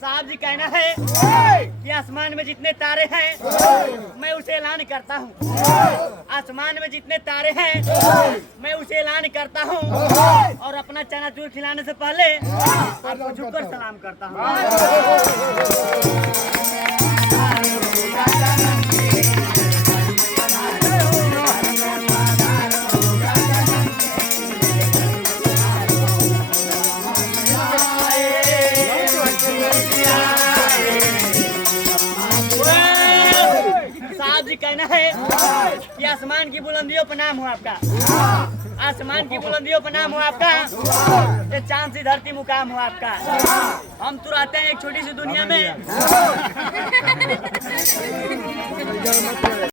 साहब जी कहना है कि आसमान में जितने तारे हैं मैं उसे ऐलान करता हूँ। आसमान में जितने तारे हैं मैं उसे ऐलान करता हूँ और अपना चनाचूर खिलाने से पहले आपको झुककर सलाम करता हूँ। कहना है कि आसमान की बुलंदियों पर नाम हो आपका, आसमान की बुलंदियों पर नाम हो आपका, ये चांद सी धरती मुकाम हो आपका। हम तो रहते हैं एक छोटी सी दुनिया में।